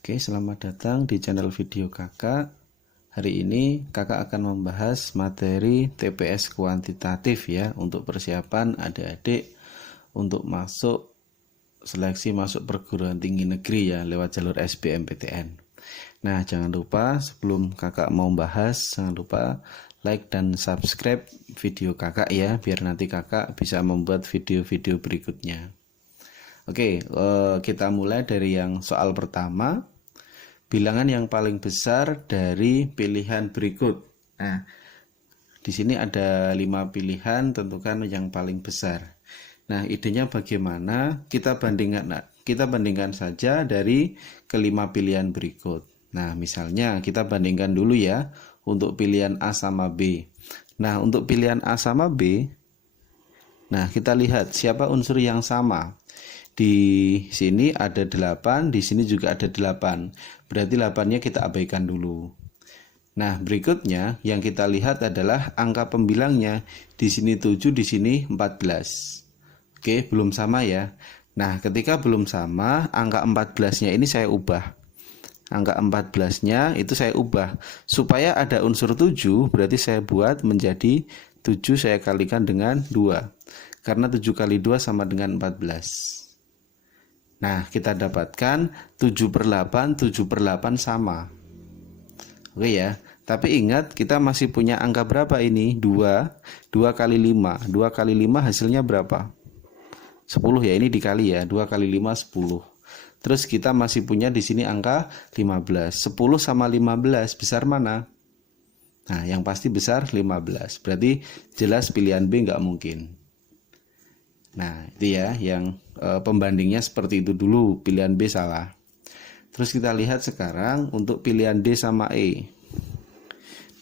Oke, selamat datang di channel video kakak. Hari ini kakak akan membahas materi TPS kuantitatif ya, untuk persiapan adik-adik untuk masuk seleksi masuk perguruan tinggi negeri ya, lewat jalur SBMPTN. Nah, jangan lupa sebelum kakak mau bahas, jangan lupa like dan subscribe video kakak ya, biar nanti kakak bisa membuat video-video berikutnya. Oke, kita mulai dari yang soal pertama. Bilangan yang paling besar dari pilihan berikut. Nah, di sini ada 5 pilihan, tentukan yang paling besar. Nah, idenya bagaimana? Kita bandingkan saja dari kelima pilihan berikut. Nah, misalnya kita bandingkan dulu ya untuk pilihan A sama B. Nah, untuk pilihan A sama B, nah kita lihat siapa unsur yang sama. Di sini ada 8, di sini juga ada 8. Berarti 8-nya kita abaikan dulu. Nah, berikutnya yang kita lihat adalah angka pembilangnya. Di sini 7, di sini 14. Oke, belum sama ya. Nah, ketika belum sama, angka 14-nya ini saya ubah. Angka 14-nya itu saya ubah. Supaya ada unsur 7, berarti saya buat menjadi 7 saya kalikan dengan 2. Karena 7 kali 2 sama dengan 14. Nah, kita dapatkan 7/8, 7/8 sama. Oke ya, tapi ingat kita masih punya angka berapa ini? 2, 2 kali 5. 2 kali 5 hasilnya berapa? 10 ya, ini dikali ya, 2 kali 5, 10. Terus kita masih punya di sini angka 15. 10 sama 15, besar mana? Nah, yang pasti besar 15. Berarti jelas pilihan B nggak mungkin. Nah, itu ya yang pembandingnya seperti itu dulu, pilihan B salah. Terus kita lihat sekarang untuk pilihan D sama E.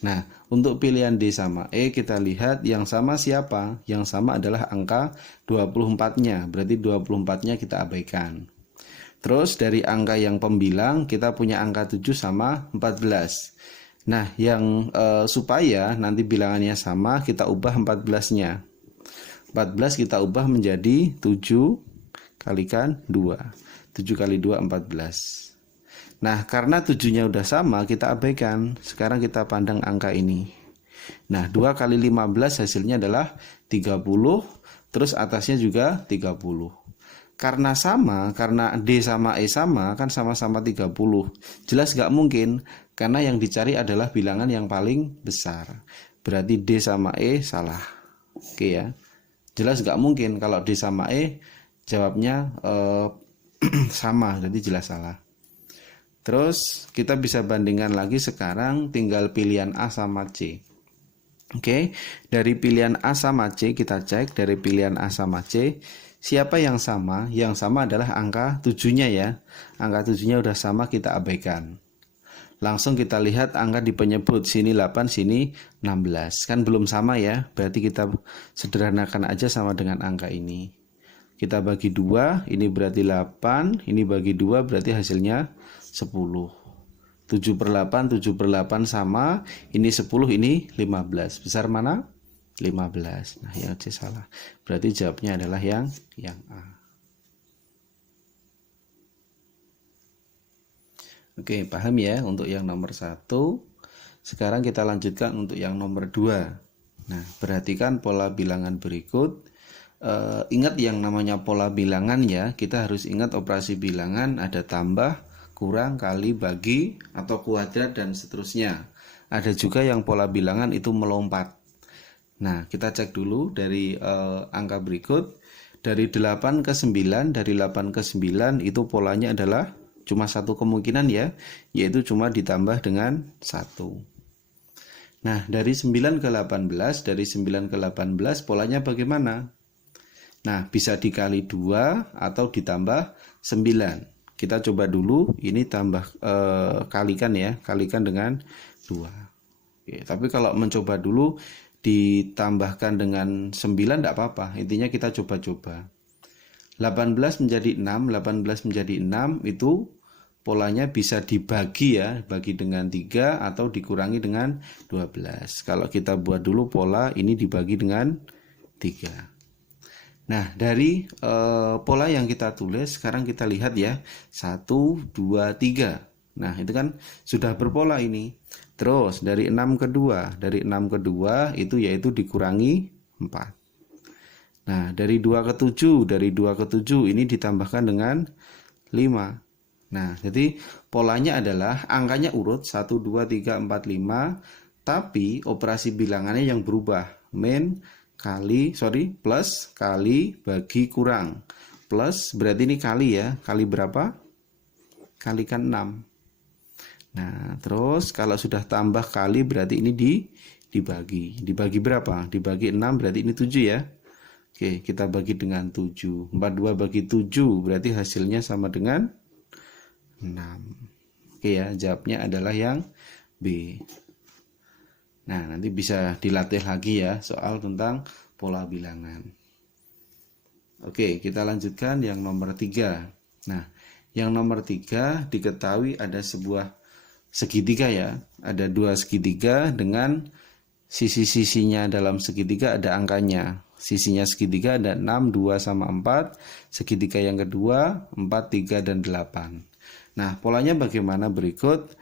Nah, untuk pilihan D sama E kita lihat yang sama siapa? Yang sama adalah angka 24-nya, berarti 24-nya kita abaikan. Terus dari angka yang pembilang kita punya angka 7 sama 14. Nah, yang supaya nanti bilangannya sama kita ubah 14-nya. 14 kita ubah menjadi 7 kalikan 2. 7 kali 2 14. Nah, karena 7-nya udah sama kita abaikan. Sekarang kita pandang angka ini. Nah, 2 kali 15 hasilnya adalah 30. Terus atasnya juga 30. Karena sama, karena D sama E sama, kan sama-sama 30. Jelas gak mungkin, karena yang dicari adalah bilangan yang paling besar. Berarti D sama E salah. Oke ya. Jelas gak mungkin kalau D sama E jawabnya sama, jadi jelas salah. Terus kita bisa bandingkan lagi sekarang, tinggal pilihan A sama C. Oke, dari pilihan A sama C kita cek, dari pilihan A sama C siapa yang sama? Yang sama adalah angka 7-nya ya. Angka 7-nya udah sama, kita abaikan. Langsung kita lihat angka di penyebut, sini 8, sini 16. Kan belum sama ya, berarti kita sederhanakan aja sama dengan angka ini. Kita bagi 2, ini berarti 8, ini bagi 2 berarti hasilnya 10. 7/8, 7/8 sama, ini 10, ini 15. Besar mana? 15. Nah, yang C salah. Berarti jawabnya adalah yang A. Oke, paham ya untuk yang nomor 1. Sekarang kita lanjutkan untuk yang nomor 2. Nah, perhatikan pola bilangan berikut. Ingat yang namanya pola bilangan ya. Kita harus ingat operasi bilangan ada tambah, kurang, kali, bagi, atau kuadrat, dan seterusnya. Ada juga yang pola bilangan itu melompat. Nah, kita cek dulu dari angka berikut. Dari 8 ke 9, dari 8 ke 9 itu polanya adalah cuma satu kemungkinan ya, yaitu cuma ditambah dengan 1. Nah, dari 9 ke 18, dari 9 ke 18 polanya bagaimana? Nah, bisa dikali 2 atau ditambah 9. Kita coba dulu, ini tambah kalikan ya, kalikan dengan 2. Oke, tapi kalau mencoba dulu ditambahkan dengan 9 tidak apa-apa, intinya kita coba-coba. 18 menjadi 6, 18 menjadi 6 itu polanya bisa dibagi ya, bagi dengan 3 atau dikurangi dengan 12. Kalau kita buat dulu pola ini dibagi dengan 3. Nah, dari pola yang kita tulis, sekarang kita lihat ya. 1, 2, 3. Nah, itu kan sudah berpola ini. Terus dari 6 ke 2, itu yaitu dikurangi 4. Nah, dari 2 ke 7, ini ditambahkan dengan 5. Nah, jadi polanya adalah angkanya urut 1, 2, 3, 4, 5, tapi operasi bilangannya yang berubah. Plus kali bagi kurang. Plus berarti ini kali ya. Kali berapa? Kalikan 6. Nah, terus kalau sudah tambah kali berarti ini dibagi. Dibagi berapa? Dibagi 6 berarti ini 7 ya. Oke, kita bagi dengan 7. 42 bagi 7 berarti hasilnya sama dengan 6. Oke ya, jawabnya adalah yang B. Nah, nanti bisa dilatih lagi ya soal tentang pola bilangan. Oke, kita lanjutkan yang nomor 3. Nah, yang nomor 3 diketahui ada sebuah segitiga ya. Ada 2 segitiga dengan sisi-sisinya dalam segitiga ada angkanya. Sisinya segitiga ada 6, 2 sama 4. Segitiga yang kedua 4, 3, dan 8. Nah, polanya bagaimana berikut?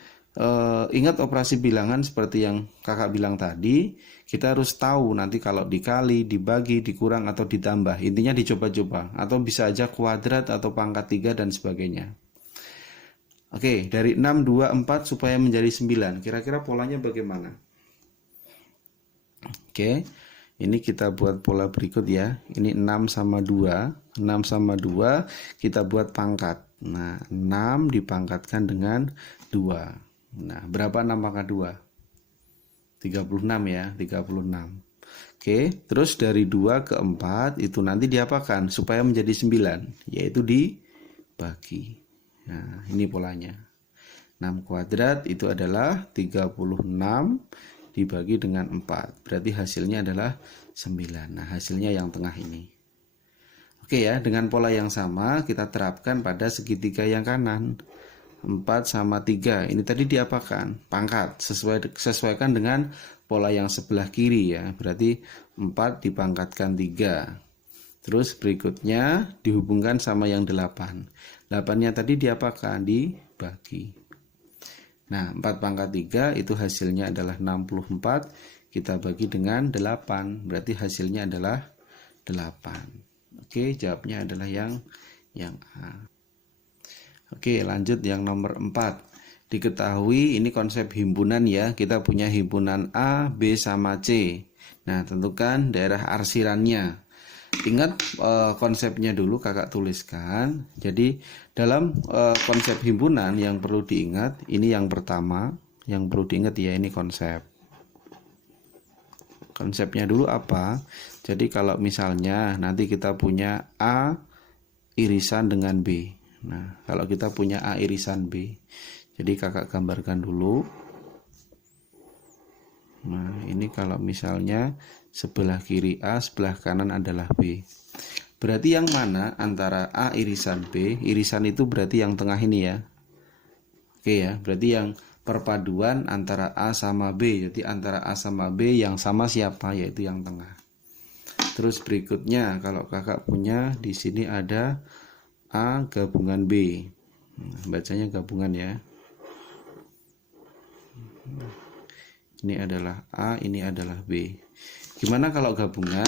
Ingat operasi bilangan seperti yang kakak bilang tadi. Kita harus tahu nanti kalau dikali, dibagi, dikurang, atau ditambah. Intinya dicoba-coba. Atau bisa aja kuadrat atau pangkat 3 dan sebagainya. Oke, dari 6, 2, 4 supaya menjadi 9. Kira-kira polanya bagaimana? Oke, ini kita buat pola berikut ya. Ini 6 sama 2. 6 sama 2 kita buat pangkat. Nah, 6 dipangkatkan dengan 2. Nah, berapa 6 pangkat 2? 36 ya, 36. Oke, terus dari 2 ke 4 itu nanti diapakan? Supaya menjadi 9, yaitu dibagi. Nah, ini polanya. 6 kuadrat itu adalah 36 dibagi dengan 4. Berarti hasilnya adalah 9. Nah, hasilnya yang tengah ini. Oke ya, dengan pola yang sama kita terapkan pada segitiga yang kanan. 4 sama 3. Ini tadi diapakan? Pangkat. Sesuaikan dengan pola yang sebelah kiri ya. Berarti 4 dipangkatkan 3. Terus berikutnya dihubungkan sama yang 8. 8-nya tadi diapakan? Dibagi. Nah, 4 pangkat 3 itu hasilnya adalah 64. Kita bagi dengan 8. Berarti hasilnya adalah 8. Oke, jawabnya adalah yang A. Oke, lanjut yang nomor 4. Diketahui ini konsep himpunan ya. Kita punya himpunan A, B, sama C. Nah, tentukan daerah arsirannya. Ingat konsepnya dulu kakak tuliskan. Jadi dalam konsep himpunan yang perlu diingat, ini yang pertama, yang perlu diingat ya, ini konsep. Konsepnya dulu apa? Jadi kalau misalnya nanti kita punya A irisan dengan B. Nah, kalau kita punya A irisan B. Jadi kakak gambarkan dulu. Nah, ini kalau misalnya sebelah kiri A, sebelah kanan adalah B. Berarti yang mana antara A irisan B? Irisan itu berarti yang tengah ini ya. Oke ya, berarti yang perpaduan antara A sama B. Jadi antara A sama B yang sama siapa? Yaitu yang tengah. Terus berikutnya kalau kakak punya di sini ada A gabungan B. Nah, bacanya gabungan ya. Ini adalah A, ini adalah B. Gimana kalau gabungan?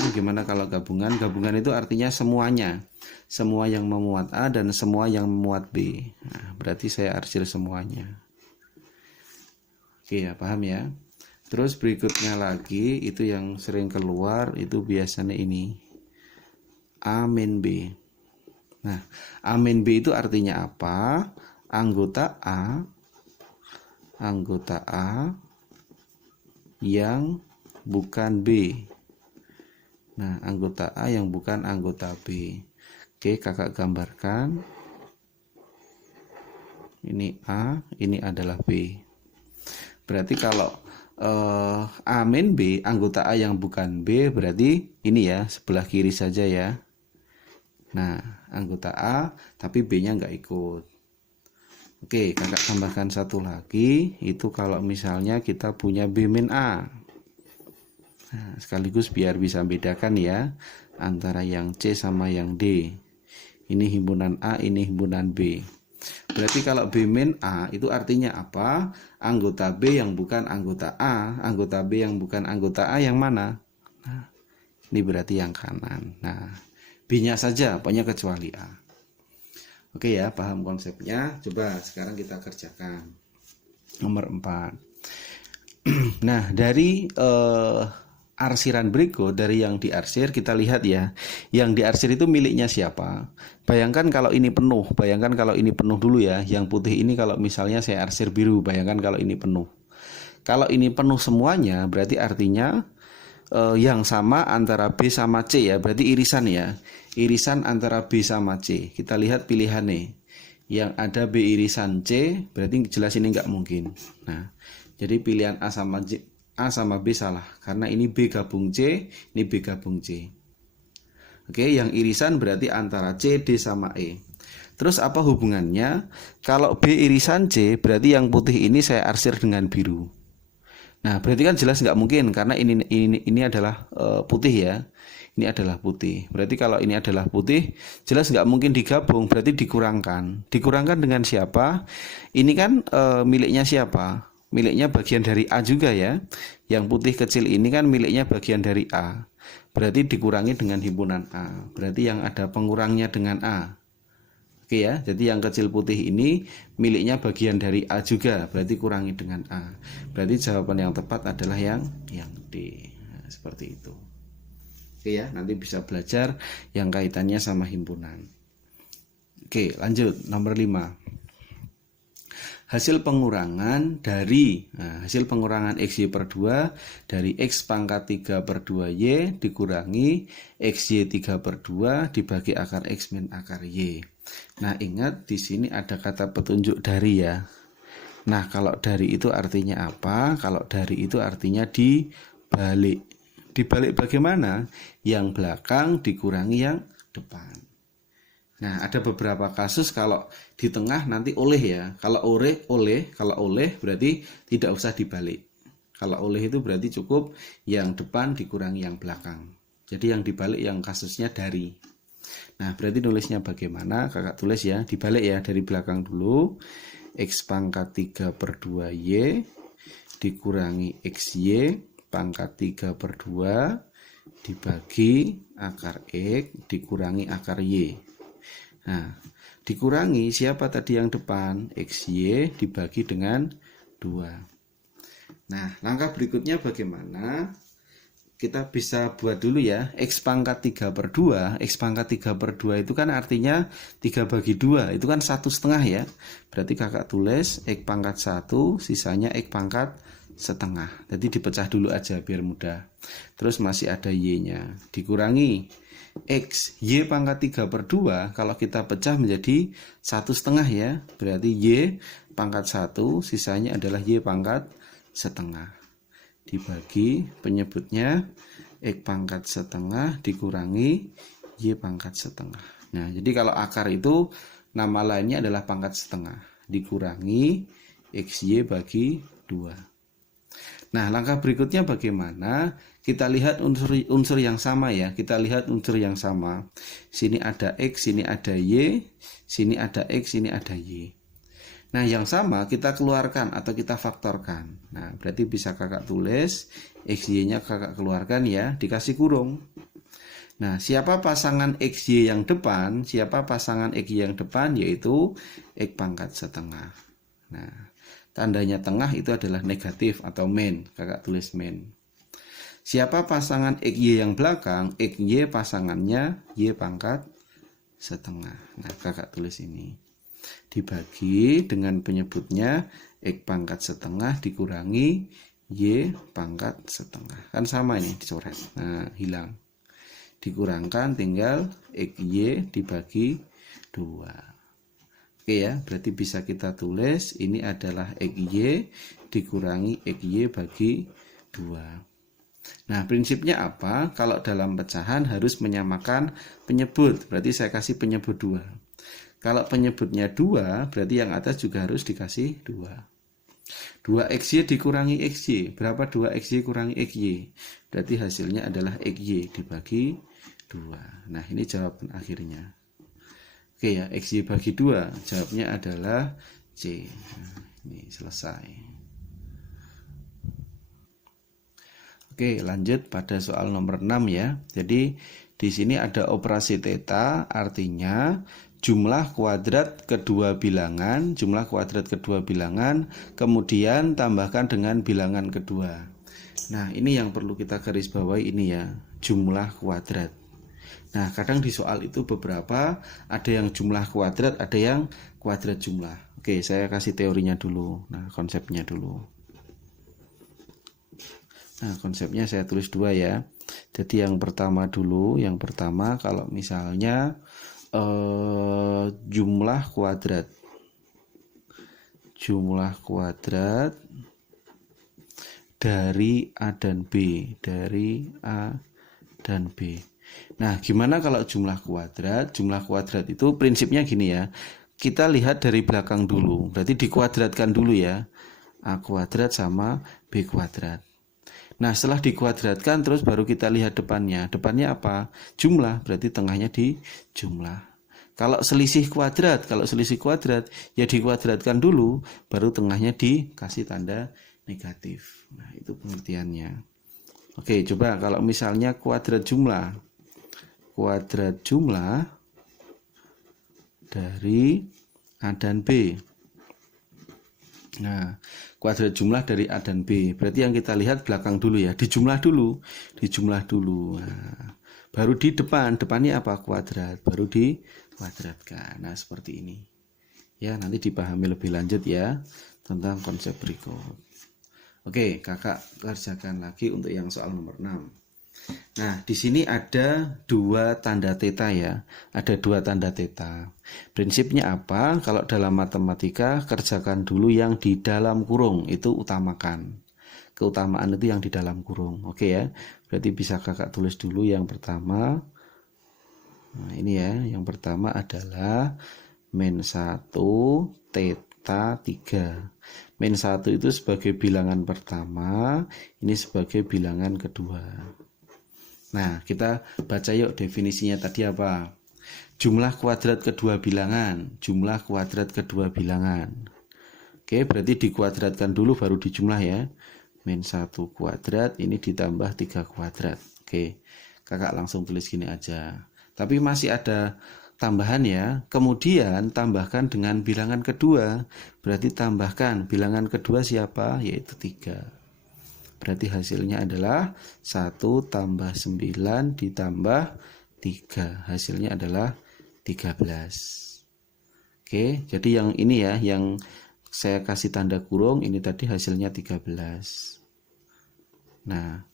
Gabungan itu artinya semuanya. Semua yang memuat A dan semua yang memuat B. Nah, berarti saya arsir semuanya. Oke ya, paham ya? Terus berikutnya lagi, itu yang sering keluar, itu biasanya ini. A min B. Nah, A min B itu artinya apa? Anggota A yang bukan B. Nah, anggota A yang bukan anggota B. Oke, kakak gambarkan. Ini A, ini adalah B. Berarti kalau A min B, anggota A yang bukan B, berarti ini ya, sebelah kiri saja ya. Nah, anggota A, tapi B-nya nggak ikut. Oke, kakak tambahkan satu lagi. Itu kalau misalnya kita punya B min A. Nah, sekaligus biar bisa bedakan ya antara yang C sama yang D. Ini himpunan A, ini himpunan B. Berarti kalau B min A itu artinya apa? Anggota B yang bukan anggota A. Anggota B yang bukan anggota A yang mana? Nah, ini berarti yang kanan. Nah, B-nya saja, pokoknya kecuali A. Oke ya, paham konsepnya? Coba sekarang kita kerjakan. Nomor 4. Nah, dari arsiran berikut, dari yang diarsir kita lihat ya. Yang diarsir itu miliknya siapa? Bayangkan kalau ini penuh, bayangkan kalau ini penuh dulu ya. Yang putih ini kalau misalnya saya arsir biru, bayangkan kalau ini penuh. Kalau ini penuh semuanya, berarti artinya yang sama antara B sama C ya, berarti irisan ya. Irisan antara B sama C. Kita lihat pilihannya. Yang ada B irisan C, berarti jelas ini nggak mungkin. Nah, jadi pilihan A sama B salah, karena ini B gabung C, ini B gabung C. Oke, yang irisan berarti antara C, D sama E. Terus apa hubungannya? Kalau B irisan C, berarti yang putih ini saya arsir dengan biru. Nah, berarti kan jelas nggak mungkin, karena ini adalah putih ya. Ini adalah putih. Berarti kalau ini adalah putih, jelas nggak mungkin digabung, berarti dikurangkan. Dikurangkan dengan siapa? Ini kan miliknya siapa? Miliknya bagian dari A juga ya. Yang putih kecil ini kan miliknya bagian dari A. Berarti dikurangi dengan himpunan A. Berarti yang ada pengurangnya dengan A. Oke ya, jadi yang kecil putih ini miliknya bagian dari A juga. Berarti kurangi dengan A. Berarti jawaban yang tepat adalah yang D. Nah, seperti itu. Oke ya, nanti bisa belajar yang kaitannya sama himpunan. Oke, lanjut nomor 5. Hasil pengurangan dari hasil pengurangan XY per 2 dari X pangkat 3 per 2Y dikurangi XY 3 per 2 dibagi akar X min akar Y. Nah, ingat di sini ada kata petunjuk dari ya. Nah, kalau dari itu artinya apa? Kalau dari itu artinya dibalik. Dibalik bagaimana? Yang belakang dikurangi yang depan. Nah, ada beberapa kasus kalau di tengah nanti oleh ya. Kalau oleh berarti tidak usah dibalik. Kalau oleh itu berarti cukup yang depan dikurangi yang belakang. Jadi yang dibalik yang kasusnya dari. Nah, berarti nulisnya bagaimana? Kakak tulis ya, dibalik ya, dari belakang dulu. X pangkat 3 per 2Y dikurangi XY pangkat 3 per 2 dibagi akar X dikurangi akar Y. Nah, dikurangi siapa tadi yang depan? XY dibagi dengan 2. Nah, langkah berikutnya bagaimana? Kita bisa buat dulu ya. X pangkat 3 per 2. X pangkat 3 per 2 itu kan artinya 3 bagi 2. Itu kan 1,5 ya. Berarti kakak tulis X pangkat 1, sisanya X pangkat setengah. Jadi dipecah dulu aja biar mudah. Terus masih ada Y-nya. Dikurangi X Y pangkat 3 per 2. Kalau kita pecah menjadi 1,5 ya. Berarti Y pangkat 1, sisanya adalah Y pangkat setengah. Dibagi penyebutnya X pangkat setengah dikurangi Y pangkat setengah. Nah, jadi kalau akar itu nama lainnya adalah pangkat setengah. Dikurangi XY bagi 2. Nah, langkah berikutnya bagaimana? Kita lihat unsur yang sama ya. Kita lihat unsur yang sama. Sini ada X, sini ada Y, sini ada X, sini ada Y. Nah, yang sama kita keluarkan atau kita faktorkan. Nah, berarti bisa kakak tulis XY-nya kakak keluarkan ya, dikasih kurung. Nah, siapa pasangan XY yang depan? Siapa pasangan XY yang depan? Yaitu X pangkat setengah. Nah, tandanya tengah itu adalah negatif atau min. Kakak tulis min. Siapa pasangan XY yang belakang? XY pasangannya Y pangkat setengah. Nah, kakak tulis ini. Dibagi dengan penyebutnya X pangkat setengah dikurangi Y pangkat setengah. Kan sama ini dicoret. Nah, hilang. Dikurangkan tinggal XY dibagi 2. Oke ya, berarti bisa kita tulis ini adalah XY dikurangi XY bagi 2. Nah, prinsipnya apa? Kalau dalam pecahan harus menyamakan penyebut. Berarti saya kasih penyebut 2. Kalau penyebutnya 2, berarti yang atas juga harus dikasih 2. 2XY dikurangi XY. Berapa 2XY kurangi XY? Berarti hasilnya adalah XY dibagi 2. Nah, ini jawaban akhirnya. Oke ya, XY bagi 2. Jawabnya adalah C. Nah, ini selesai. Oke, lanjut pada soal nomor 6 ya. Jadi di sini ada operasi theta, artinya jumlah kuadrat kedua bilangan, kemudian tambahkan dengan bilangan kedua. Nah, ini yang perlu kita garis bawahi ini ya, jumlah kuadrat. Nah, kadang di soal itu beberapa ada yang jumlah kuadrat, ada yang kuadrat jumlah. Oke, saya kasih teorinya dulu. Nah, konsepnya dulu. Nah, konsepnya saya tulis 2 ya. Jadi yang pertama dulu, kalau misalnya jumlah kuadrat dari A dan B, Nah, gimana kalau jumlah kuadrat? Jumlah kuadrat itu prinsipnya gini ya. Kita lihat dari belakang dulu. Berarti dikuadratkan dulu ya. A kuadrat sama B kuadrat. Nah, setelah dikuadratkan terus baru kita lihat depannya. Depannya apa? Jumlah, berarti tengahnya di jumlah. Kalau selisih kuadrat ya dikuadratkan dulu, baru tengahnya dikasih tanda negatif. Nah, itu pengertiannya. Oke, coba kalau misalnya kuadrat jumlah dari A dan B. Nah, kuadrat jumlah dari A dan B. Berarti yang kita lihat belakang dulu ya, dijumlah dulu. Nah, baru di depannya apa? Kuadrat, baru dikuadratkan. Nah, seperti ini. Ya, nanti dipahami lebih lanjut ya tentang konsep berikut. Oke, kakak kerjakan lagi untuk yang soal nomor 6. Nah, di sini ada 2 tanda theta ya. Ada 2 tanda theta. Prinsipnya apa? Kalau dalam matematika, kerjakan dulu yang di dalam kurung, itu utamakan. Keutamaan itu yang di dalam kurung. Oke ya. Berarti bisa kakak tulis dulu yang pertama. Nah, ini ya. Yang pertama adalah min 1 theta 3. Min 1 itu sebagai bilangan pertama, ini sebagai bilangan kedua. Nah, kita baca yuk definisinya tadi apa? Jumlah kuadrat kedua bilangan. Oke, berarti dikuadratkan dulu baru dijumlah ya. Min 1 kuadrat ini ditambah 3 kuadrat. Oke, kakak langsung tulis gini aja. Tapi masih ada tambahan ya. Kemudian tambahkan dengan bilangan kedua. Berarti tambahkan bilangan kedua siapa? Yaitu 3. Berarti hasilnya adalah 1 tambah 9 ditambah 3. Hasilnya adalah 13. Oke, jadi yang ini ya, yang saya kasih tanda kurung, ini tadi hasilnya 13. Nah,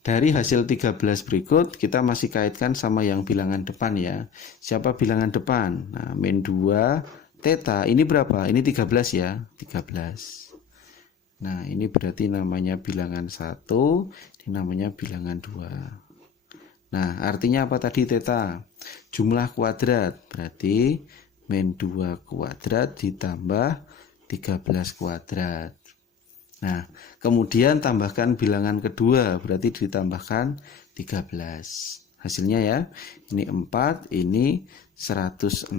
dari hasil 13 berikut, kita masih kaitkan sama yang bilangan depan ya. Siapa bilangan depan? Nah, min 2 theta, ini berapa? Ini 13 ya, 13. Nah, ini berarti namanya bilangan 1, ini namanya bilangan 2. Nah, artinya apa tadi theta? Jumlah kuadrat, berarti min 2 kuadrat ditambah 13 kuadrat. Nah, kemudian tambahkan bilangan kedua, berarti ditambahkan 13. Hasilnya ya, ini 4, ini 169,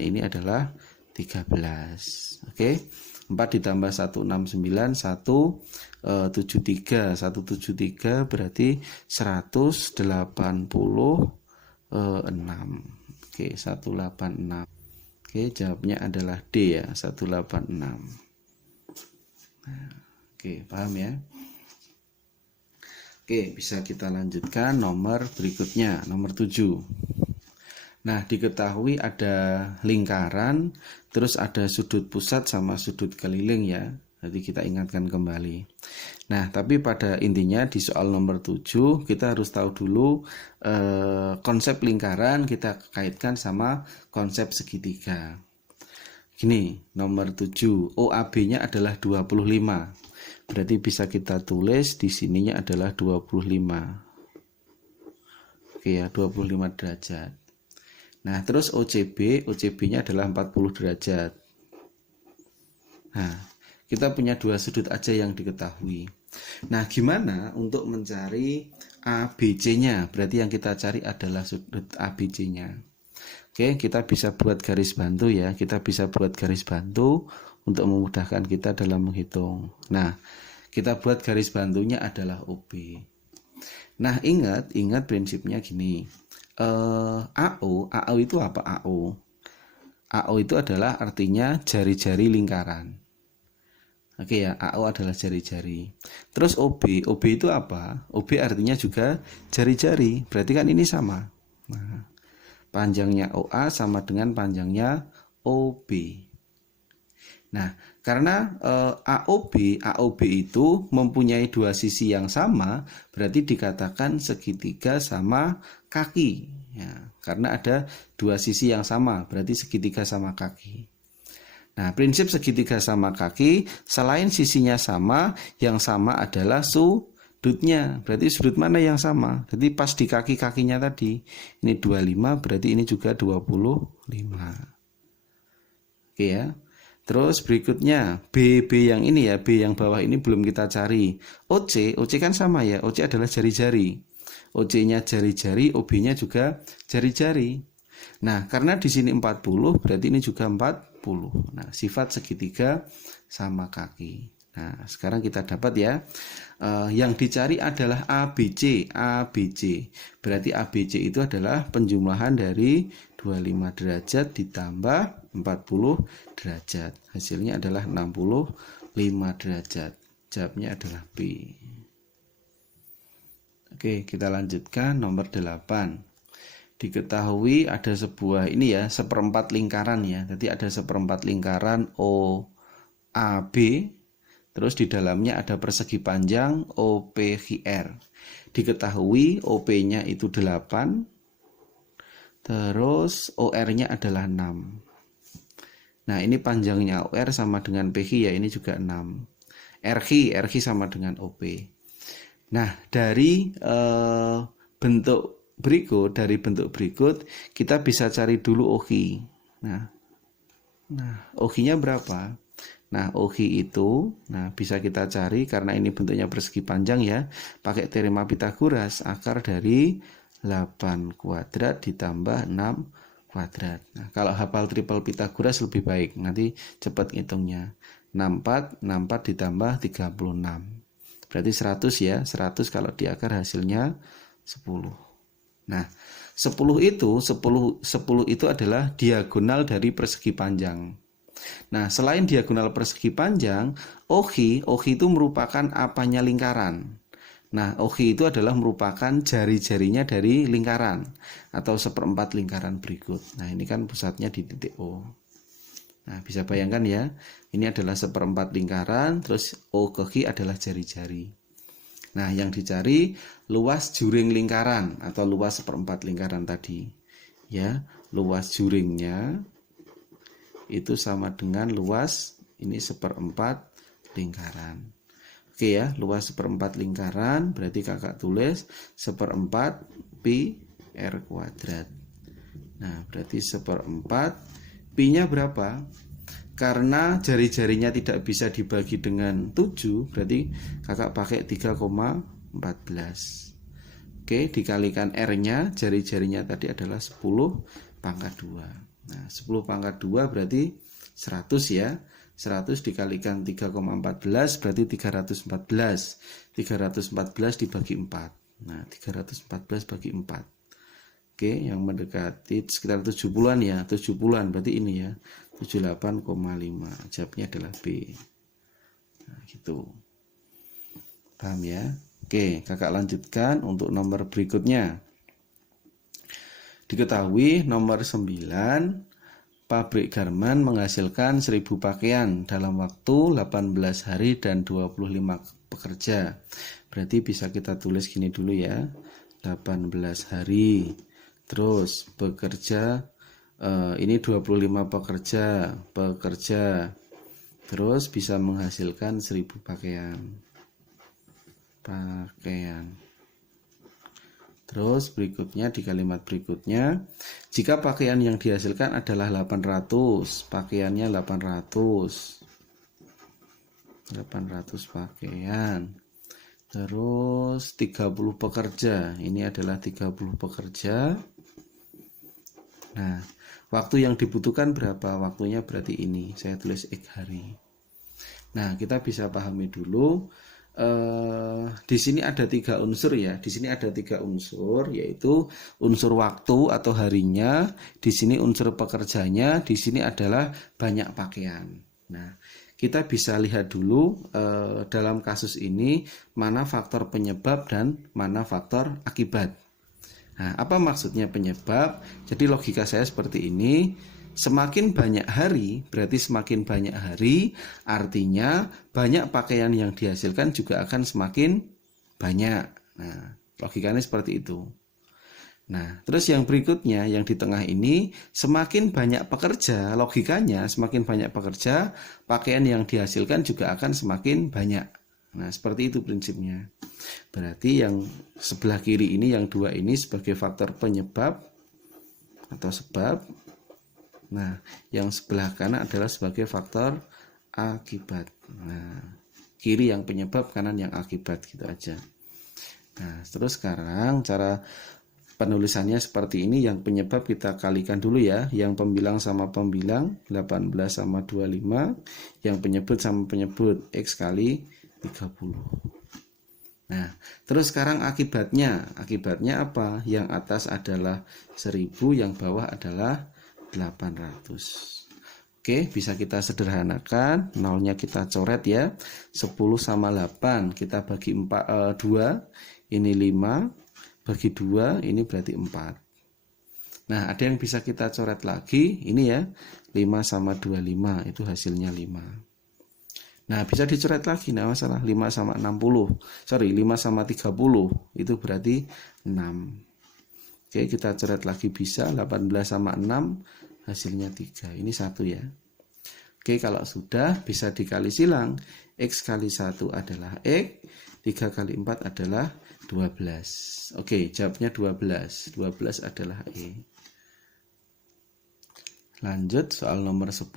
ini adalah 13. Oke. 4 ditambah 169, 173. 173 berarti 186. Oke, 186. Oke, jawabnya adalah D ya, 186. Oke, paham ya? Oke, bisa kita lanjutkan nomor berikutnya, nomor 7. Nah, diketahui ada lingkaran, terus ada sudut pusat sama sudut keliling ya. Jadi kita ingatkan kembali. Nah, tapi pada intinya di soal nomor 7 kita harus tahu dulu konsep lingkaran kita kaitkan sama konsep segitiga. Gini, nomor 7, OAB-nya adalah 25. Berarti bisa kita tulis di sininya adalah 25. Oke ya, 25 derajat. Nah, terus OCB-nya adalah 40 derajat. Nah, kita punya 2 sudut aja yang diketahui. Nah, gimana untuk mencari ABC-nya? Berarti yang kita cari adalah sudut ABC-nya. Oke, kita bisa buat garis bantu ya. Kita bisa buat garis bantu untuk memudahkan kita dalam menghitung. Nah, kita buat garis bantunya adalah OB. Nah, ingat prinsipnya gini. AO itu apa AO? AO itu adalah artinya jari-jari lingkaran. Oke ya, AO adalah jari-jari. Terus OB itu apa? OB artinya juga jari-jari. Berarti kan ini sama. Nah, panjangnya OA sama dengan panjangnya OB. Nah, karena AOB itu mempunyai dua sisi yang sama, berarti dikatakan segitiga sama kaki. Ya, karena ada dua sisi yang sama, berarti segitiga sama kaki. Nah, prinsip segitiga sama kaki, selain sisinya sama, yang sama adalah sudutnya. Berarti sudut mana yang sama? Jadi pas di kaki-kakinya tadi. Ini 25, berarti ini juga 25. Oke ya. Terus berikutnya B yang ini ya, B yang bawah ini belum kita cari. OC kan sama ya, OC adalah jari-jari. OC-nya jari-jari, OB-nya juga jari-jari. Nah, karena di sini 40, berarti ini juga 40. Nah, sifat segitiga sama kaki. Nah, sekarang kita dapat ya. Yang dicari adalah ABC. Berarti ABC itu adalah penjumlahan dari 25 derajat ditambah 40 derajat. Hasilnya adalah 65 derajat. Jawabnya adalah B. Oke, kita lanjutkan nomor 8. Diketahui ada sebuah ini ya, seperempat lingkaran ya. Jadi ada seperempat lingkaran OAB. Terus di dalamnya ada persegi panjang OPQR. Diketahui OP-nya itu 8. Terus OR-nya adalah 6. Nah, ini panjangnya OR sama dengan PQ ya, ini juga 6. RQ sama dengan OP. Nah, dari bentuk berikut kita bisa cari dulu OQ. Nah, OQ-nya berapa? Nah, OQ itu bisa kita cari karena ini bentuknya persegi panjang ya, pakai teorema Pythagoras, akar dari 8 kuadrat ditambah 6 kuadrat. Nah, kalau hafal triple Pythagoras lebih baik, nanti cepat ngitungnya. 64 ditambah 36. Berarti 100 ya, 100 kalau di akar hasilnya 10. Nah, 10 itu adalah diagonal dari persegi panjang. Nah, selain diagonal persegi panjang, OQ itu merupakan apanya lingkaran. Nah, OQ itu adalah merupakan jari-jarinya dari lingkaran atau seperempat lingkaran berikut. Nah, ini kan pusatnya di titik O. Nah, bisa bayangkan ya, ini adalah seperempat lingkaran, terus O ke Q adalah jari-jari. Nah, yang dicari luas juring lingkaran atau luas seperempat lingkaran tadi. Ya, luas juringnya itu sama dengan luas ini seperempat lingkaran. Oke ya, luas seperempat lingkaran berarti kakak tulis seperempat pi r kuadrat. Nah, berarti seperempat pi-nya berapa? Karena jari-jarinya tidak bisa dibagi dengan 7, berarti kakak pakai 3,14. Oke, dikalikan R-nya, jari-jarinya tadi adalah 10 pangkat 2. Nah, 10 pangkat 2 berarti 100 ya. 100 dikalikan 3,14 berarti 314. 314 dibagi 4. Nah, 314 bagi 4. Oke, yang mendekati sekitar 70-an ya. 70-an berarti ini ya. 78,5. Jawabnya adalah B. Nah, gitu. Paham ya? Oke, kakak lanjutkan untuk nomor berikutnya. Diketahui nomor 9, pabrik garmen menghasilkan 1000 pakaian dalam waktu 18 hari dan 25 pekerja. Berarti bisa kita tulis gini dulu ya. 18 hari. Terus bekerja ini 25 pekerja. Terus bisa menghasilkan 1000 pakaian. Terus berikutnya di kalimat berikutnya, jika pakaian yang dihasilkan adalah 800, pakaiannya 800 pakaian. Terus 30 pekerja, ini adalah 30 pekerja. Nah, waktu yang dibutuhkan berapa? Waktunya berarti ini, saya tulis X hari. Nah, kita bisa pahami dulu. Di sini ada 3 unsur ya. Di sini ada 3 unsur, yaitu unsur waktu atau harinya. Di sini unsur pekerjanya. Di sini adalah banyak pakaian. Nah, kita bisa lihat dulu dalam kasus ini mana faktor penyebab dan mana faktor akibat. Nah, apa maksudnya penyebab? Jadi logika saya seperti ini. Semakin banyak hari, berarti semakin banyak hari, artinya banyak pakaian yang dihasilkan juga akan semakin banyak. Nah, logikanya seperti itu. Nah, terus yang berikutnya, yang di tengah ini, semakin banyak pekerja, logikanya semakin banyak pekerja, pakaian yang dihasilkan juga akan semakin banyak. Nah, seperti itu prinsipnya. Berarti yang sebelah kiri ini, yang 2 ini sebagai faktor penyebab atau sebab. Nah, yang sebelah kanan adalah sebagai faktor akibat. Nah, kiri yang penyebab, kanan yang akibat, gitu aja. Nah, terus sekarang cara penulisannya seperti ini. Yang penyebab kita kalikan dulu ya. Yang pembilang sama pembilang, 18 sama 25. Yang penyebut sama penyebut, X kali 30. Nah, terus sekarang akibatnya. Akibatnya apa? Yang atas adalah 1000, yang bawah adalah 800. Oke, bisa kita sederhanakan. Nolnya kita coret ya. 10 sama 8 kita bagi 2. Ini 5 bagi 2, ini berarti 4. Nah, ada yang bisa kita coret lagi. Ini ya, 5 sama 25 itu hasilnya 5. Nah, bisa dicoret lagi, nah masalah 5 sama 60. 5 sama 30 itu berarti 6. Oke, kita coret lagi bisa. 18 sama 6 hasilnya 3. Ini 1 ya. Oke, kalau sudah bisa dikali silang. X kali 1 adalah X, 3 kali 4 adalah 12. Oke, jawabnya 12. 12 adalah E. Lanjut soal nomor 10.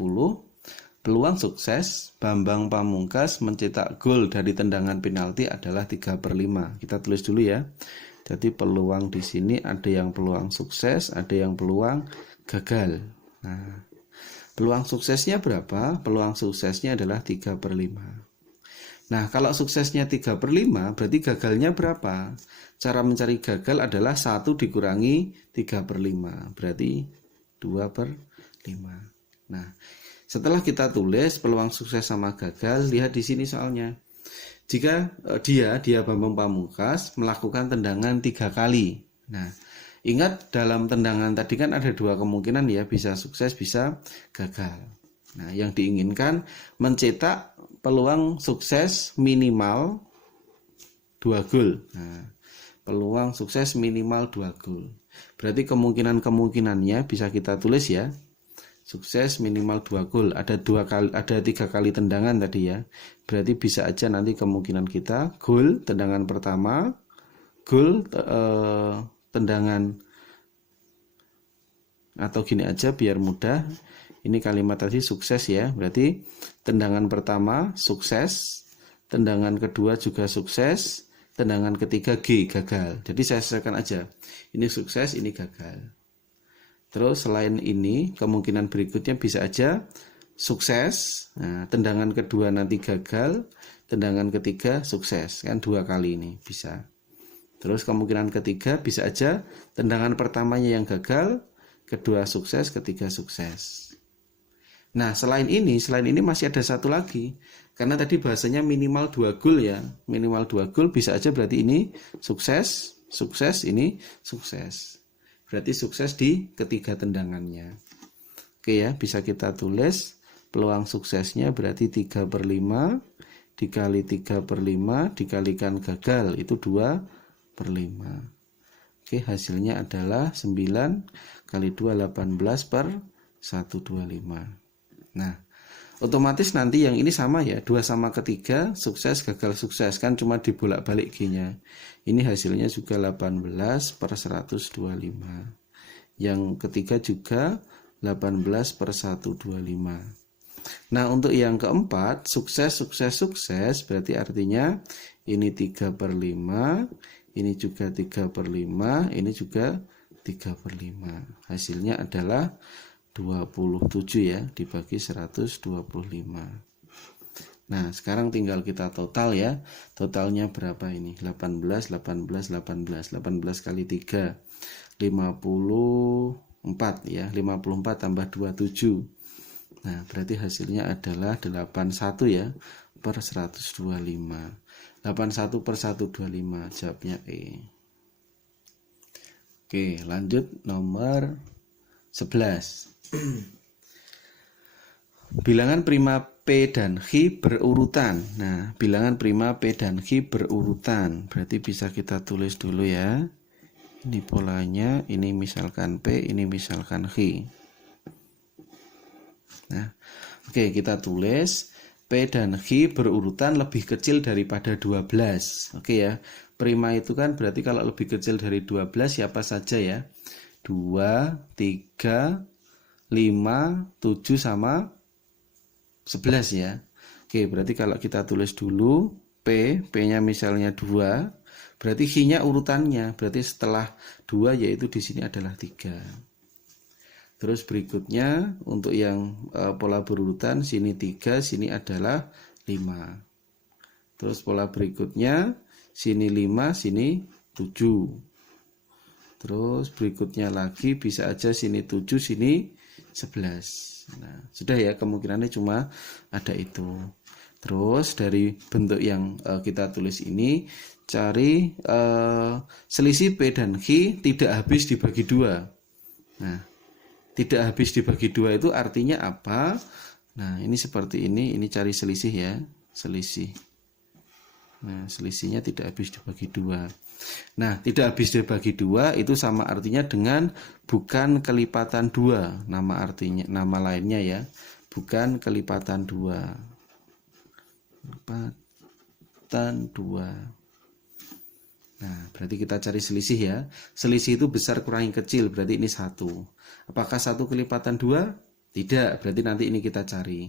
Peluang sukses Bambang Pamungkas mencetak gol dari tendangan penalti adalah 3/5. Kita tulis dulu ya. Jadi peluang di sini ada yang peluang sukses, ada yang peluang gagal. Nah, peluang suksesnya berapa? Peluang suksesnya adalah 3/5. Nah, kalau suksesnya 3/5, berarti gagalnya berapa? Cara mencari gagal adalah 1 dikurangi 3/5, berarti 2/5. Nah, setelah kita tulis peluang sukses sama gagal, lihat di sini soalnya. Jika dia Bambang Pamungkas melakukan tendangan 3 kali. Nah, ingat dalam tendangan tadi kan ada 2 kemungkinan ya, bisa sukses, bisa gagal. Nah, yang diinginkan mencetak peluang sukses minimal 2 gol. Nah, peluang sukses minimal 2 gol. Berarti kemungkinannya bisa kita tulis ya. Sukses minimal 2 gol. Ada 3 kali tendangan tadi ya. Berarti bisa aja nanti kemungkinan kita gol tendangan pertama, gol tendangan, atau gini aja biar mudah. Ini kalimat tadi sukses ya. Berarti tendangan pertama sukses, tendangan kedua juga sukses, tendangan ketiga G gagal. Jadi saya selesaikan aja. Ini sukses, ini gagal. Terus selain ini kemungkinan berikutnya bisa aja sukses, nah, tendangan kedua nanti gagal, tendangan ketiga sukses, kan 2 kali ini bisa. Terus kemungkinan ketiga bisa aja tendangan pertamanya yang gagal, kedua sukses, ketiga sukses. Nah, selain ini masih ada satu lagi. Karena tadi bahasanya minimal 2 gol ya. Minimal 2 gol bisa aja berarti ini sukses, ini sukses. Berarti sukses di ketiga tendangannya. Oke ya, bisa kita tulis peluang suksesnya berarti 3/5 dikali 3/5 dikalikan gagal itu 2/5. Oke, hasilnya adalah 9 kali 2 18/125. Nah, otomatis nanti yang ini sama ya, 2 sama ketiga sukses gagal sukses, kan cuma dibolak-balik G-nya. Ini hasilnya juga 18/125. Yang ketiga juga 18/125. Nah, untuk yang keempat sukses berarti artinya ini 3/5, ini juga 3/5, ini juga 3/5. Hasilnya adalah 27 ya, dibagi 125. Nah, sekarang tinggal kita total ya. Totalnya berapa ini? 18, 18, 18. 18 kali 3, 54 ya. 54 tambah 27. Nah, berarti hasilnya adalah 81 ya, per 125. 81 per 125, jawabnya E. Oke, lanjut nomor 11. Bilangan prima P dan Q berurutan. Nah, bilangan prima P dan Q berurutan. Berarti bisa kita tulis dulu ya. Ini polanya, ini misalkan P, ini misalkan Q. Nah, oke, kita tulis P dan Q berurutan lebih kecil daripada 12. Oke ya. Prima itu kan berarti kalau lebih kecil dari 12 siapa saja ya? 2, 3, 5, 7 sama 11 ya. Oke, berarti kalau kita tulis dulu P-nya misalnya 2, berarti Q-nya urutannya, berarti setelah 2 yaitu di sini adalah 3. Terus berikutnya untuk yang pola berurutan sini 3, sini adalah 5. Terus pola berikutnya sini 5, sini 7. Terus berikutnya lagi bisa aja sini 7, sini 11. Nah, sudah ya, kemungkinannya cuma ada itu. Terus dari bentuk yang kita tulis ini, cari selisih P dan Q tidak habis dibagi 2. Nah, tidak habis dibagi 2 itu artinya apa? Nah, ini seperti ini cari selisih ya, selisih. Nah, selisihnya tidak habis dibagi 2. Nah, tidak habis dibagi 2 itu sama artinya dengan bukan kelipatan 2. Nama lainnya ya, bukan kelipatan 2. Kelipatan 2. Nah, berarti kita cari selisih ya. Selisih itu besar kurangi kecil, berarti ini 1. Apakah 1 kelipatan 2? Tidak, berarti nanti ini kita cari.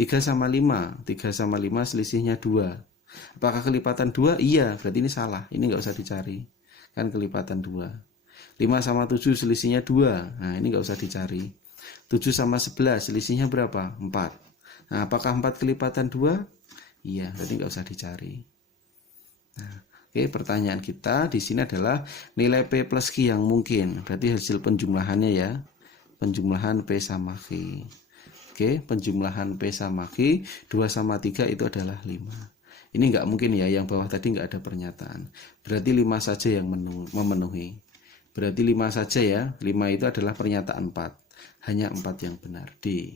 3 sama 5, 3 sama 5 selisihnya 2. Apakah kelipatan 2? Iya, berarti ini salah. Ini nggak usah dicari. Kan kelipatan 2. 5 sama 7 selisihnya 2. Nah, ini nggak usah dicari. 7 sama 11 selisihnya berapa? 4. Nah, apakah 4 kelipatan 2? Iya, berarti nggak usah dicari. Nah, oke, pertanyaan kita di sini adalah nilai P plus Q yang mungkin. Berarti hasil penjumlahannya ya. Penjumlahan P sama Q. Oke, penjumlahan P sama Q 2 sama 3 itu adalah 5. Ini nggak mungkin ya, yang bawah tadi nggak ada pernyataan. Berarti 5 saja yang memenuhi. Berarti 5 saja ya, 5 itu adalah pernyataan 4. Hanya 4 yang benar. D.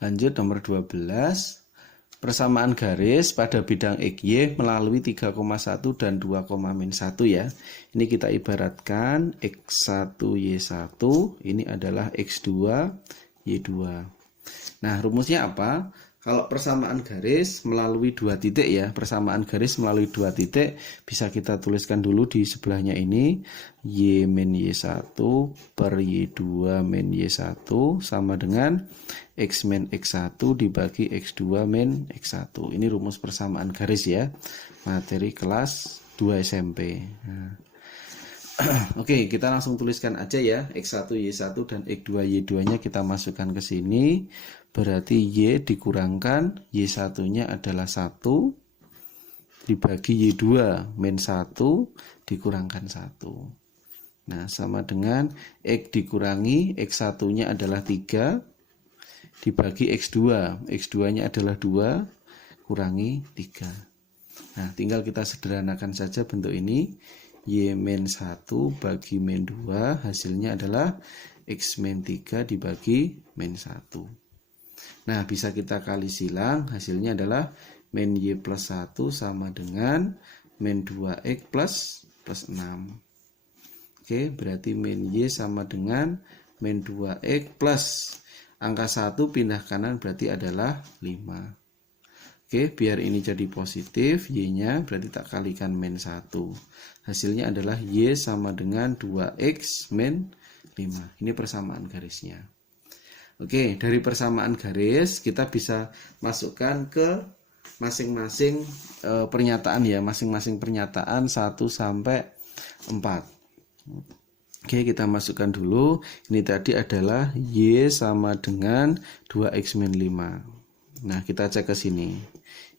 Lanjut nomor 12. Persamaan garis pada bidang XY melalui 3,1 dan 2,-1 ya. Ini kita ibaratkan X1, Y1, ini adalah X2, Y2. Nah, rumusnya apa? Kalau persamaan garis melalui 2 titik ya, persamaan garis melalui 2 titik bisa kita tuliskan dulu di sebelahnya ini Y min Y1 per Y2 min Y1 sama dengan X min X1 dibagi X2 min X1. Ini rumus persamaan garis ya, materi kelas 2 SMP. Nah. Oke, kita langsung tuliskan aja ya, X1 Y1 dan X2 Y2 nya kita masukkan ke sini. Berarti Y dikurangkan Y1 nya adalah 1 dibagi Y2 min 1 dikurangkan 1. Nah, sama dengan X dikurangi X1 nya adalah 3 dibagi X2. X2 nya adalah 2 kurangi 3. Nah, tinggal kita sederhanakan saja bentuk ini. Y min 1 bagi min 2 hasilnya adalah X min 3 dibagi min 1. Nah, bisa kita kali silang, hasilnya adalah min Y plus 1 sama dengan min 2X plus 6. Oke, berarti min Y sama dengan min 2X plus angka 1 pindah kanan berarti adalah 5. Oke, biar ini jadi positif, Y-nya berarti tak kalikan min 1. Hasilnya adalah Y sama dengan 2X min 5. Ini persamaan garisnya. Oke, dari persamaan garis kita bisa masukkan ke masing-masing pernyataan ya, masing-masing pernyataan 1 sampai 4. Oke, kita masukkan dulu. Ini tadi adalah Y sama dengan 2X min 5. Nah, kita cek ke sini.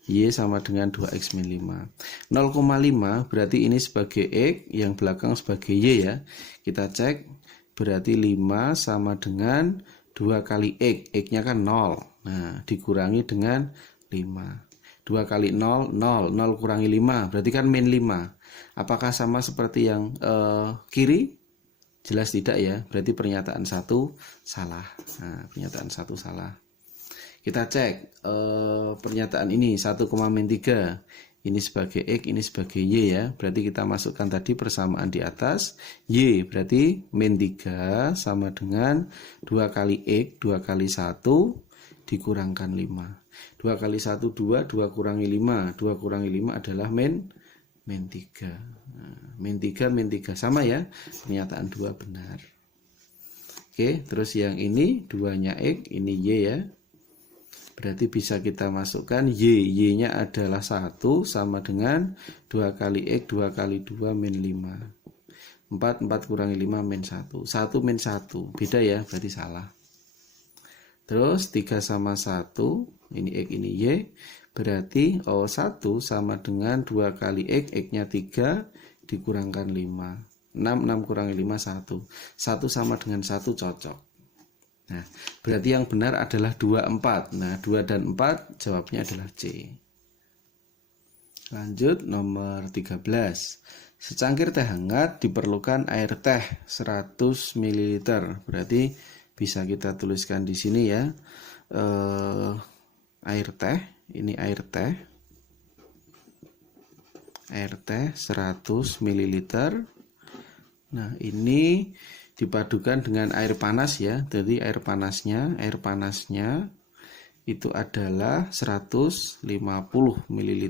Y sama dengan 2X min 5. 0,5 berarti ini sebagai X, yang belakang sebagai Y ya. Kita cek, berarti 5 sama dengan 2 kali X. X-nya kan 0. Nah, dikurangi dengan 5. 2 kali 0, 0. 0 kurangi 5, berarti kan min 5. Apakah sama seperti yang kiri? Jelas tidak ya, berarti pernyataan 1 salah. Nah, pernyataan 1 salah. Kita cek pernyataan ini 1, min 3. Ini sebagai X, ini sebagai Y ya. Berarti kita masukkan tadi persamaan di atas. Y berarti min 3 sama dengan 2 kali X, 2 kali 1 dikurangkan 5. 2 kali 1, 2, 2 kurangi 5. 2 kurangi 5 adalah min 3. Nah, min 3 sama ya, pernyataan 2 benar. Oke, terus yang ini 2-nya X, ini Y ya. Berarti bisa kita masukkan Y-nya adalah 1 sama dengan 2 kali X, 2 kali 2 min 5. 4 kurangi 5 min 1. 1 min 1, beda ya, berarti salah. Terus 3 sama 1, ini X, ini Y. Berarti 1 sama dengan 2 kali X, X-nya 3 dikurangkan 5. 6 kurangi 5, 1. 1 sama dengan 1 cocok. Nah, berarti yang benar adalah 2, 4. Nah, 2 dan 4 jawabnya adalah C. Lanjut nomor 13. Secangkir teh hangat diperlukan air teh 100 ml. Berarti bisa kita tuliskan di sini ya. Air teh, ini air teh. Air teh 100 ml. Nah, ini dipadukan dengan air panas ya. Jadi air panasnya itu adalah 150 ml.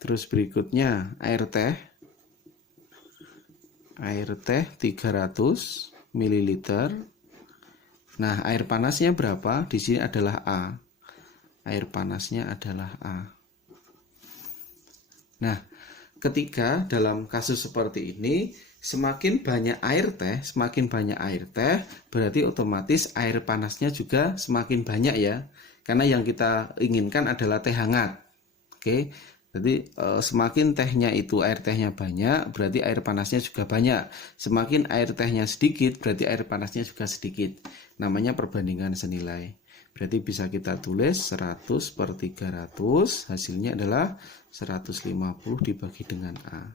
Terus berikutnya air teh 300 ml. Nah, air panasnya berapa? Di sini adalah A. Air panasnya adalah A. Nah, ketika dalam kasus seperti ini semakin banyak air teh, berarti otomatis air panasnya juga semakin banyak ya. Karena yang kita inginkan adalah teh hangat. Oke. Jadi semakin tehnya itu air tehnya banyak, berarti air panasnya juga banyak. Semakin air tehnya sedikit, berarti air panasnya juga sedikit. Namanya perbandingan senilai. Berarti bisa kita tulis 100 per 300, hasilnya adalah 150 dibagi dengan A.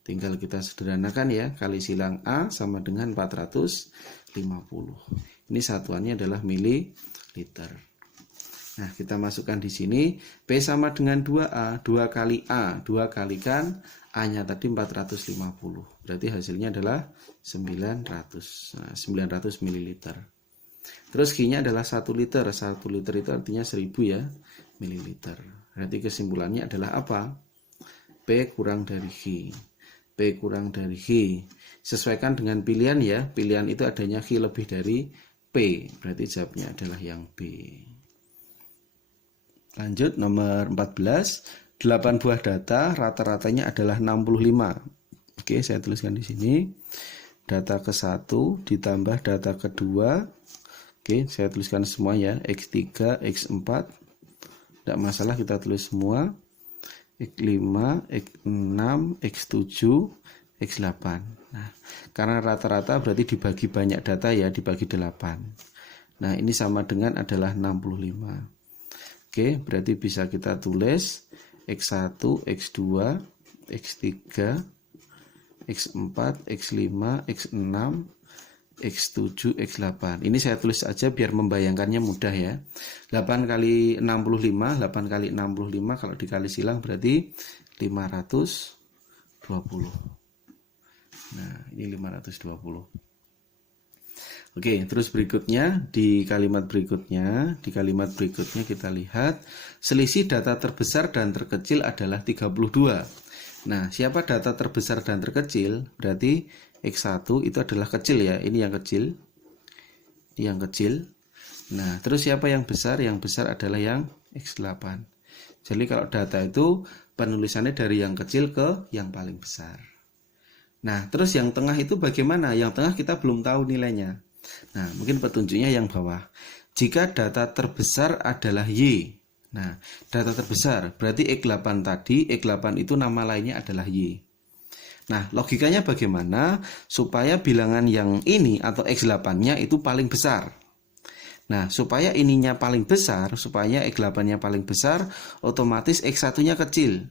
Tinggal kita sederhanakan ya, kali silang A sama dengan 450. Ini satuannya adalah mililiter. Nah, kita masukkan di sini P sama dengan 2A, 2 kali A, 2 kalikan A-nya tadi 450. Berarti hasilnya adalah 900. Nah, 900 ml. Terus Q-nya adalah 1 liter. 1 liter itu artinya 1000 ya, mililiter. Berarti kesimpulannya adalah apa? P kurang dari Q. P kurang dari Q. Sesuaikan dengan pilihan ya. Pilihan itu adanya Q lebih dari P. Berarti jawabnya adalah yang B. Lanjut nomor 14. 8 buah data rata-ratanya adalah 65. Oke, saya tuliskan di sini. Data ke-1 ditambah data kedua. Oke, saya tuliskan semua ya. X3, X4. Tidak masalah, kita tulis semua. X5, X6, X7, X8. Nah, karena rata-rata berarti dibagi banyak data ya, dibagi 8. Nah, ini sama dengan adalah 65. Oke, berarti bisa kita tulis X1, X2, X3, X4, X5, X6, X7, X8. Ini saya tulis aja biar membayangkannya mudah ya. 8 kali 65, 8 kali 65 kalau dikali silang berarti 520. Nah, ini 520. Oke, terus berikutnya di kalimat berikutnya kita lihat selisih data terbesar dan terkecil adalah 32. Nah, siapa data terbesar dan terkecil? Berarti X1 itu adalah kecil ya, ini yang kecil. Ini yang kecil. Nah, terus siapa yang besar? Yang besar adalah yang X8. Jadi kalau data itu penulisannya dari yang kecil ke yang paling besar. Nah, terus yang tengah itu bagaimana? Yang tengah kita belum tahu nilainya. Nah, mungkin petunjuknya yang bawah. Jika data terbesar adalah Y. Nah, data terbesar berarti X8 tadi, X8 itu nama lainnya adalah Y. Nah, logikanya bagaimana supaya bilangan yang ini atau X8-nya itu paling besar. Nah, supaya ininya paling besar, supaya X8-nya paling besar, otomatis X1-nya kecil.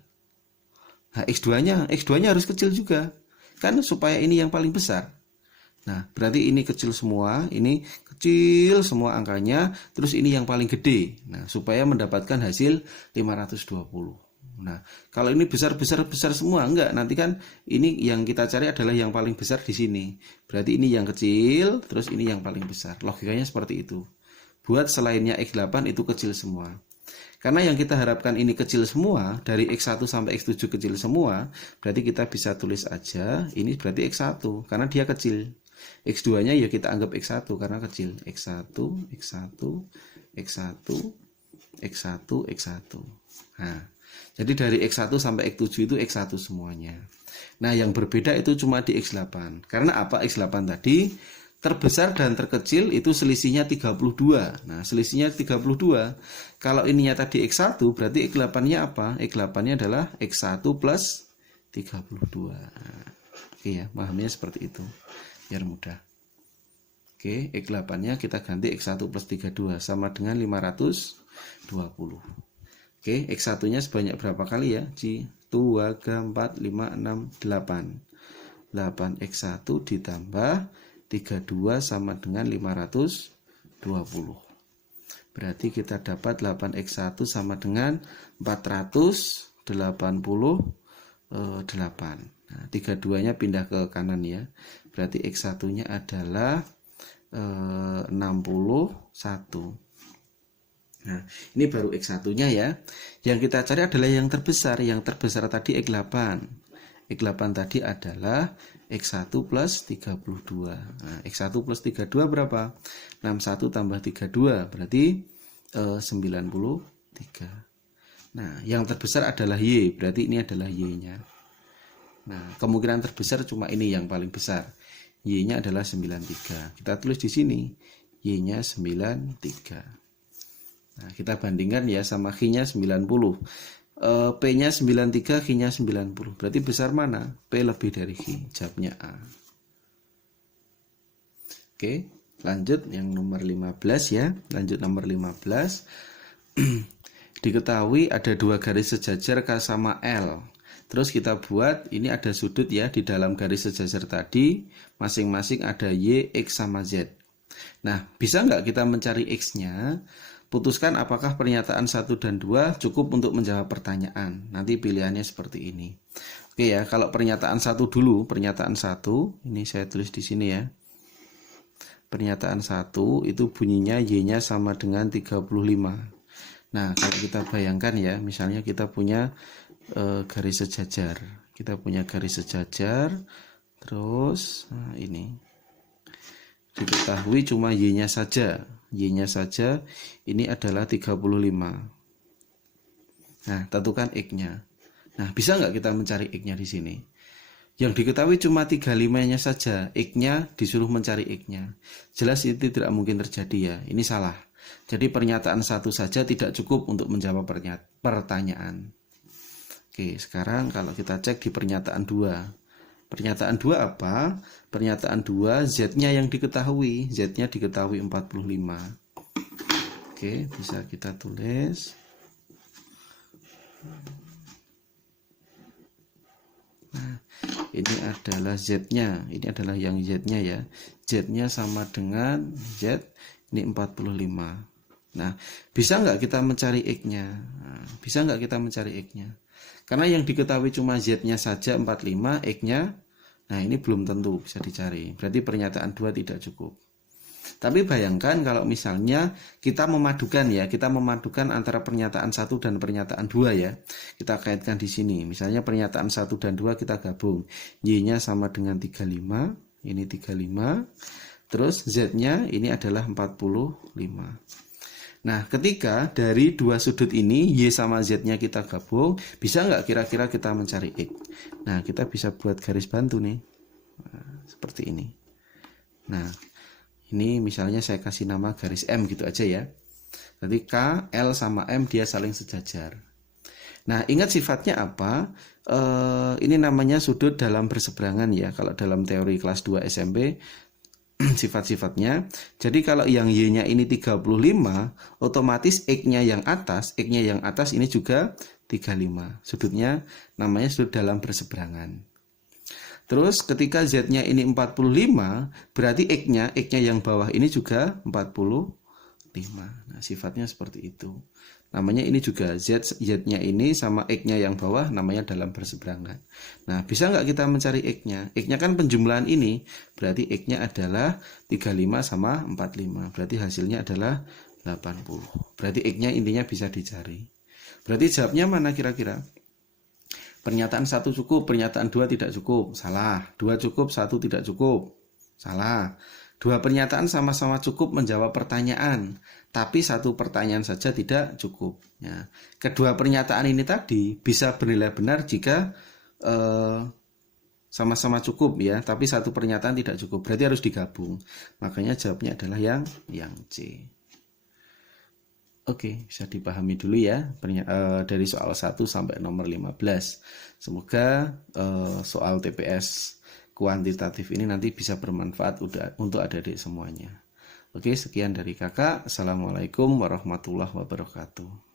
Nah, X2-nya harus kecil juga. Kan supaya ini yang paling besar. Nah, berarti ini kecil semua, ini kecil semua angkanya, terus ini yang paling gede. Nah, supaya mendapatkan hasil 520. Nah, kalau ini besar semua, enggak. Nanti kan ini yang kita cari adalah yang paling besar di sini. Berarti ini yang kecil, terus ini yang paling besar. Logikanya seperti itu. Buat selainnya X8 itu kecil semua. Karena yang kita harapkan ini kecil semua, dari X1 sampai X7 kecil semua, berarti kita bisa tulis aja, ini berarti X1, karena dia kecil. X2-nya ya kita anggap X1, karena kecil. X1, X1, X1, X1, X1. Nah, jadi dari X1 sampai X7 itu X1 semuanya. Nah, yang berbeda itu cuma di X8. Karena apa X8 tadi? Terbesar dan terkecil itu selisihnya 32. Nah, selisihnya 32. Kalau ininya tadi X1, berarti X8-nya apa? X8-nya adalah X1 plus 32. Nah, oke ya, pahamnya seperti itu. Biar mudah. Oke, X8-nya kita ganti X1 plus 32 sama dengan 520. Oke, X1-nya sebanyak berapa kali ya? 2, 3, 4, 5, 6, 8. 8X1 ditambah 32 sama dengan 520. Berarti kita dapat 8X1 sama dengan 488. Nah, 32-nya pindah ke kanan ya. Berarti X1-nya adalah 61. Nah, ini baru X1-nya ya. Yang kita cari adalah yang terbesar. Yang terbesar tadi X8. X8 tadi adalah X1 plus 32. Nah, X1 plus 32 berapa? 61 tambah 32 berarti 93. Nah, yang terbesar adalah Y, berarti ini adalah Y-nya. Nah, kemungkinan terbesar cuma ini yang paling besar. Y-nya adalah 93. Kita tulis di sini. Y-nya 93. Nah, kita bandingkan ya sama X-nya 90. P-nya 93, Q-nya 90. Berarti besar mana? P lebih dari Q. Jawabnya A. Oke, lanjut yang nomor 15 ya. Lanjut nomor 15. Diketahui ada dua garis sejajar K sama L. Terus kita buat, ini ada sudut ya di dalam garis sejajar tadi. Masing-masing ada Y, X sama Z. Nah, bisa nggak kita mencari X-nya? Putuskan apakah pernyataan 1 dan 2 cukup untuk menjawab pertanyaan. Nanti pilihannya seperti ini. Oke ya, kalau pernyataan 1 dulu, pernyataan 1, ini saya tulis di sini ya. Pernyataan 1 itu bunyinya Y-nya sama dengan 35. Nah, kalau kita bayangkan ya, misalnya kita punya garis sejajar. Kita punya garis sejajar, terus nah ini. Diketahui cuma Y-nya saja. Y-nya saja ini adalah 35. Nah, tentukan X-nya. Nah, bisa nggak kita mencari X-nya di sini? Yang diketahui cuma 35-nya saja. X-nya disuruh mencari X-nya. Jelas itu tidak mungkin terjadi ya. Ini salah. Jadi pernyataan 1 saja tidak cukup untuk menjawab pertanyaan. Oke, sekarang kalau kita cek di pernyataan 2. Pernyataan 2 apa? Pernyataan 2 Z-nya yang diketahui. Z-nya diketahui 45. Oke, bisa kita tulis. Nah, ini adalah Z-nya. Ini adalah yang Z-nya ya. Z-nya sama dengan Z, ini 45. Nah, bisa nggak kita mencari X-nya? Nah, bisa nggak kita mencari X-nya? Karena yang diketahui cuma Z-nya saja 45, X-nya nah ini belum tentu bisa dicari. Berarti pernyataan 2 tidak cukup. Tapi bayangkan kalau misalnya kita memadukan ya, kita memadukan antara pernyataan 1 dan pernyataan 2 ya. Kita kaitkan di sini. Misalnya pernyataan 1 dan 2 kita gabung. Y-nya sama dengan 35, ini 35. Terus Z-nya ini adalah 45. Nah, ketika dari dua sudut ini, Y sama Z-nya kita gabung, bisa nggak kira-kira kita mencari X? Nah, kita bisa buat garis bantu nih. Nah, seperti ini. Nah, ini misalnya saya kasih nama garis M gitu aja ya. Nanti K, L sama M dia saling sejajar. Nah, ingat sifatnya apa? Ini namanya sudut dalam berseberangan ya. Kalau dalam teori kelas 2 SMP, sifat-sifatnya. Jadi kalau yang Y-nya ini 35, otomatis X-nya yang atas ini juga 35. Sudutnya namanya sudut dalam berseberangan. Terus ketika Z-nya ini 45, berarti X-nya yang bawah ini juga 45. Nah, sifatnya seperti itu. Namanya ini juga Z-nya ini sama X-nya yang bawah namanya dalam berseberangan. Nah, bisa nggak kita mencari X-nya? X-nya kan penjumlahan ini, berarti X-nya adalah 35 sama 45. Berarti hasilnya adalah 80. Berarti X-nya intinya bisa dicari. Berarti jawabnya mana kira-kira? Pernyataan 1 cukup, pernyataan 2 tidak cukup. Salah. 2 cukup, 1 tidak cukup. Salah. 2 pernyataan sama-sama cukup menjawab pertanyaan, tapi 1 pertanyaan saja tidak cukup. Ya. Kedua pernyataan ini tadi bisa bernilai benar jika sama-sama cukup ya, tapi 1 pernyataan tidak cukup. Berarti harus digabung. Makanya jawabnya adalah yang C. Oke, bisa dipahami dulu ya dari soal 1 sampai nomor 15. Semoga soal TPS kuantitatif ini nanti bisa bermanfaat untuk adik-adik semuanya. Oke, sekian dari kakak. Assalamualaikum warahmatullahi wabarakatuh.